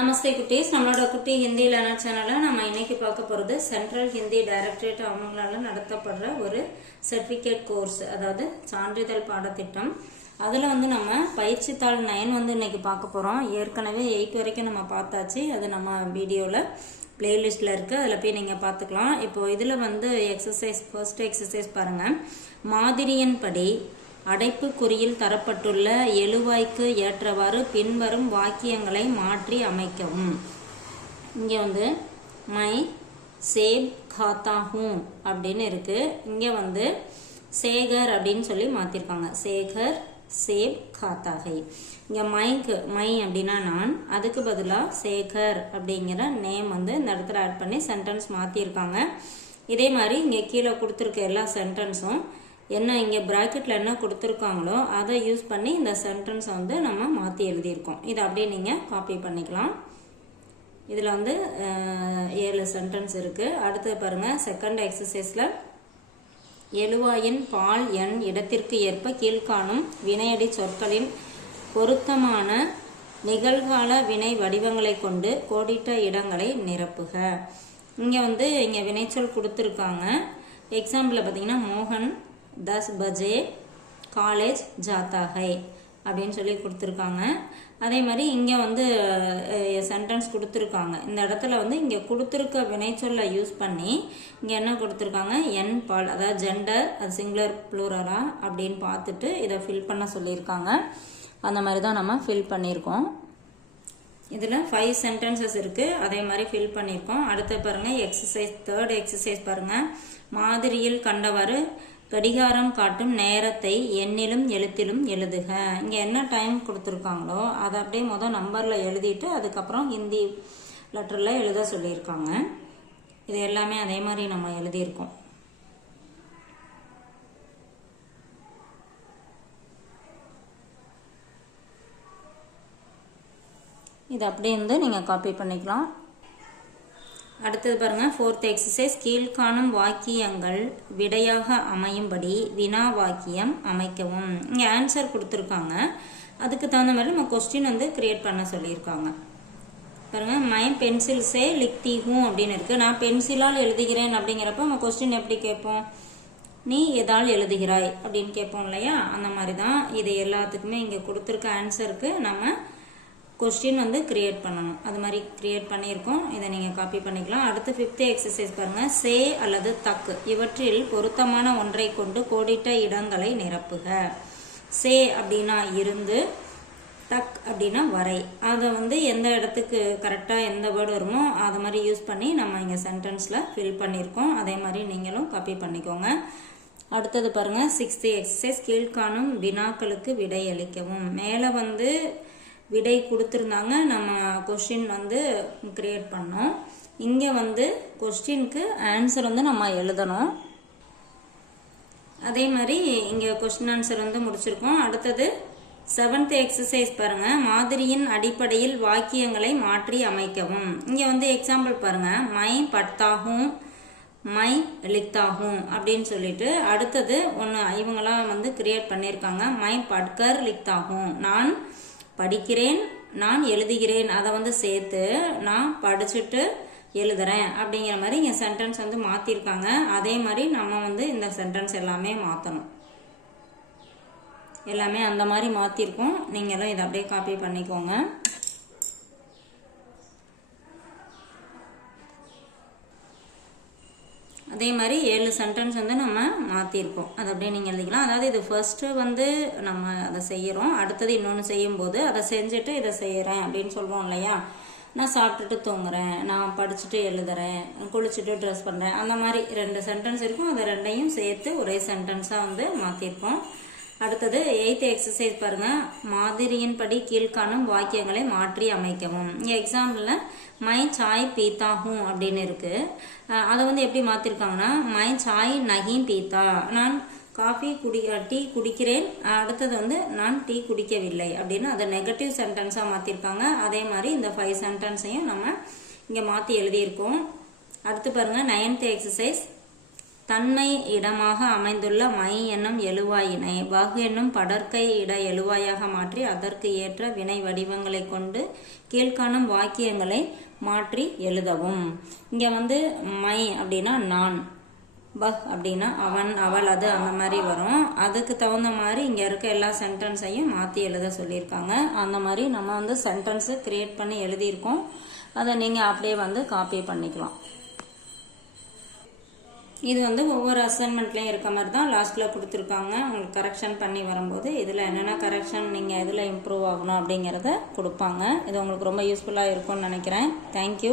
நமஸ்தே குட்டீஸ், நம்மளோட குட்டி ஹிந்தி லேர்னர் சேனல்ல நம்ம இன்னைக்கு பார்க்க போறது சென்ட்ரல் ஹிந்தி டைரக்டரேட் அவங்களால நடத்தப்படுற ஒரு சர்டிபிகேட் கோர்ஸ், அதாவது சான்றிதழ் பாடத்திட்டம். அதுல நம்ம பயிற்சித்தாள் 9 இன்னைக்கு பார்க்க போறோம். ஏற்கனவே 8 வரைக்கும் நம்ம பார்த்தாச்சு. அது நம்ம வீடியோல பிளேலிஸ்ட்ல இருக்கு, அதுல போய் நீங்க பார்த்துக்கலாம். இப்போ இதுல எக்ஸசைஸ், ஃபர்ஸ்ட் எக்ஸசைஸ் பாருங்க. மாதிரியின் படி அடைப்புக்குறியில் தரப்பட்டுள்ள எழுவாய்க்கு ஏற்றவாறு பின்வரும் வாக்கியங்களை மாற்றி அமைக்கவும். இங்க மை சேப் காத்தா ஹூ அப்படின்னு இருக்கு. இங்க சேகர் அப்படின்னு சொல்லி மாத்திருக்காங்க. சேகர் சேப் காத்தா ஹை. இங்க மை அப்படின்னா நான், அதுக்கு பதிலா சேகர் அப்படிங்கிற நேம் இந்த இடத்துல ஆட் பண்ணி சென்டென்ஸ் மாத்திருக்காங்க. இதே மாதிரி இங்க கீழே கொடுத்துருக்க எல்லா சென்டென்ஸும் என்ன இங்க பிராக்கெட்ல என்ன கொடுத்துருக்காங்களோ அதை யூஸ் பண்ணி இந்த சென்டென்ஸ் நம்ம மாத்தி எழுதியிருக்கோம். இதை அப்படியே நீங்க காப்பி பண்ணிக்கலாம். இதுல 7 சென்டென்ஸ் இருக்கு. அடுத்து பாருங்க, செகண்ட் எக்ஸசைஸ்ல எழுவாயின் பால் எண் இடத்திற்கு ஏற்ப கீழ்காணும் வினையடி சொற்களின் பொருத்தமான நிகழ்கால வினை வடிவங்களை கொண்டு கோடிட்ட இடங்களை நிரப்புக. இங்க வினைச்சொல் கொடுத்துருக்காங்க. எக்ஸாம்பிள் பார்த்தீங்கன்னா, மோகன் 10 बजे காலேஜ் ஜாத்தா ஹை அப்படின்னு சொல்லி கொடுத்துருக்காங்க. அதே மாதிரி இங்கே சென்டென்ஸ் கொடுத்துருக்காங்க. இந்த இடத்துல இங்கே கொடுத்துருக்க வினைச்சொல்லை யூஸ் பண்ணி இங்கே என்ன கொடுத்துருக்காங்க, என் பால், அதாவது ஜெண்டர், அது சிங்குலர் ப்ளூரலா அப்படின்னு பார்த்துட்டு இதை ஃபில் பண்ண சொல்லியிருக்காங்க. அந்த மாதிரி தான் நம்ம ஃபில் பண்ணியிருக்கோம். இதில் 5 சென்டென்சஸ் இருக்கு, அதே மாதிரி ஃபில் பண்ணியிருக்கோம். அடுத்து பாருங்க, எக்ஸசைஸ், தேர்ட் எக்ஸசைஸ் பாருங்க. மாதிரியில் கண்டவாறு கடிகாரம் காட்டும் நேரத்தை எண்ணிலும் எழுத்திலும் எழுதுக. இங்க என்ன டைம் கொடுத்துருக்காங்களோ அதை அப்படியே நம்பர்ல எழுதிட்டு அதுக்கப்புறம் ஹிந்தி லெட்டர்ல எழுத சொல்லியிருக்காங்க. இது எல்லாமே அதே மாதிரி நம்ம எழுதியிருக்கோம். இது அப்படியே நீங்க காப்பி பண்ணிக்கலாம். அடுத்தது பாருங்க, ஃபோர்த் எக்ஸசைஸ். கீழ்காணும் வாக்கியங்கள் விடையாக அமையும்படி வினா வாக்கியம் அமைக்கவும். இங்க ஆன்சர் கொடுத்துருக்காங்க, அதுக்கு தகுந்த மாதிரி நம்ம கொஸ்டின் கிரியேட் பண்ண சொல்லியிருக்காங்க. பாருங்க, மை பென்சில் சே லிக்தி ஹூ அப்படின்னு இருக்கு. நான் பென்சிலால் எழுதுகிறேன் அப்படிங்கிறப்ப நம்ம கொஸ்டின் எப்படி கேட்போம், நீ எதால் எழுதுகிறாய் அப்படின்னு கேட்போம் இல்லையா? அந்த மாதிரி தான் இது எல்லாத்துக்குமே இங்க கொடுத்துருக்க ஆன்சருக்கு நம்ம கொஸ்டின் கிரியேட் பண்ணணும். அது மாதிரி கிரியேட் பண்ணியிருக்கோம். இதை நீங்கள் காப்பி பண்ணிக்கலாம். அடுத்து 5th எக்ஸசைஸ் பாருங்க. சே அல்லது தக் இவற்றில் பொருத்தமான ஒன்றை கொண்டு கோடிட்ட இடங்களை நிரப்புக. சே அப்படின்னா இருந்து, தக் அப்படின்னா வரை. அதை எந்த இடத்துக்கு கரெக்டாக எந்த வேர்டு வருமோ அதை மாதிரி யூஸ் பண்ணி நம்ம இங்கே சென்டென்ஸில் ஃபில் பண்ணியிருக்கோம். அதே மாதிரி நீங்களும் காப்பி பண்ணிக்கோங்க. அடுத்தது பாருங்க, 6th எக்ஸசைஸ். கீழ்காணும் வினாக்களுக்கு விடை அளிக்கவும். மேலே விடை கொடுத்துருந்தாங்க, நம்ம கொஸ்டின் கிரியேட் பண்ணோம். இங்கே கொஸ்டினுக்கு ஆன்சர் நம்ம எழுதணும். அதே மாதிரி இங்கே கொஸ்டின் ஆன்சர் முடிச்சிருக்கோம். அடுத்தது 7th எக்ஸசைஸ் பாருங்க. மாதிரியின் அடிப்படையில் வாக்கியங்களை மாற்றி அமைக்கவும். இங்கே எக்ஸாம்பிள் பாருங்க, மை பட்டாகும், மை லிக்தாகும் அப்படின்னு சொல்லிட்டு அடுத்தது ஒன்று இவங்களாம் கிரியேட் பண்ணியிருக்காங்க. மை பட்கர் லிக்தாகும், நான் படிக்கிறேன், நான் எழுதுகிறேன், அதை சேர்த்து நான் படிச்சுட்டு எழுதுறேன் அப்படிங்கிற மாதிரி இங்கே சென்டென்ஸ் மாற்றிருக்காங்க. அதே மாதிரி நம்ம இந்த சென்டென்ஸ் எல்லாமே மாற்றணும். எல்லாமே அந்த மாதிரி மாற்றிருக்கோம். நீங்களும் இதை அப்படியே காப்பி பண்ணிக்கோங்க. அதே மாதிரி 7 சென்டென்ஸ் நம்ம மாற்றிருக்கோம். அதை அப்படியே நீங்கள் எழுதிக்கலாம். அதாவது இது ஃபர்ஸ்ட்டு நம்ம அதை செய்கிறோம், அடுத்தது இன்னொன்று செய்யும்போது அதை செஞ்சுட்டு இதை செய்கிறேன் அப்படின்னு சொல்லுவோம் இல்லையா? நான் சாப்பிட்டுட்டு தூங்குறேன், நான் படிச்சுட்டு எழுதுறேன், குளிச்சுட்டு ட்ரெஸ் பண்ணுறேன், அந்த மாதிரி 2 சென்டென்ஸ் இருக்கும். அதை ரெண்டையும் சேர்த்து ஒரே சென்டென்ஸாக மாற்றிருக்கோம். அடுத்தது 8th எக்ஸசைஸ் பாருங்க. மாதிரியின் படி கீழ்காணும் வாக்கியங்களை மாற்றி அமைக்கவும். இங்கே எக்ஸாம்பிளில் மை சாய் பீத்தா ஹூ அப்படின்னு இருக்கு. அதை எப்படி மாற்றிருக்காங்கன்னா, மை சாய் நகி பீத்தா, நான் டீ குடிக்கிறேன், அடுத்தது நான் டீ குடிக்கவில்லை அப்படின்னு அதை நெகட்டிவ் சென்டென்ஸாக மாற்றிருக்காங்க. அதே மாதிரி இந்த 5 சென்டென்ஸையும் நம்ம இங்கே மாற்றி எழுதியிருக்கோம். அடுத்து பாருங்க, 9th எக்ஸசைஸ். தன்மை இடமாக அமைந்துள்ள மை என்னும் எழுவாயினை வகு என்னும் படற்கை இட எழுவாயாக மாற்றி அதற்கு ஏற்ற வினை வடிவங்களை கொண்டு கீழ்காணும் வாக்கியங்களை மாற்றி எழுதவும். இங்க வந்து மை அப்படின்னா நான், பக் அப்படின்னா அவன் அவள் அது அந்த மாதிரி வரும். அதுக்கு தகுந்த மாதிரி இங்க இருக்க எல்லா சென்டென்ஸையும் மாற்றி எழுத சொல்லியிருக்காங்க. அந்த மாதிரி நம்ம வந்து சென்டென்ஸு கிரியேட் பண்ணி எழுதியிருக்கோம். அதை நீங்கள் அப்படியே வந்து காப்பி பண்ணிக்கலாம். இது வந்து ஒவ்வொரு அசைன்மெண்ட்லேயும் இருக்க மாதிரி தான் லாஸ்ட்டில் கொடுத்துருக்காங்க. உங்களுக்கு கரெக்ஷன் பண்ணி வரும்போது இதில் என்னென்ன கரெக்ஷன் நீங்கள் எதில் இம்ப்ரூவ் ஆகணும் அப்படிங்கிறத கொடுப்பாங்க. இது உங்களுக்கு ரொம்ப யூஸ்ஃபுல்லாக இருக்கும்னு நினைக்கிறேன். தேங்க்யூ.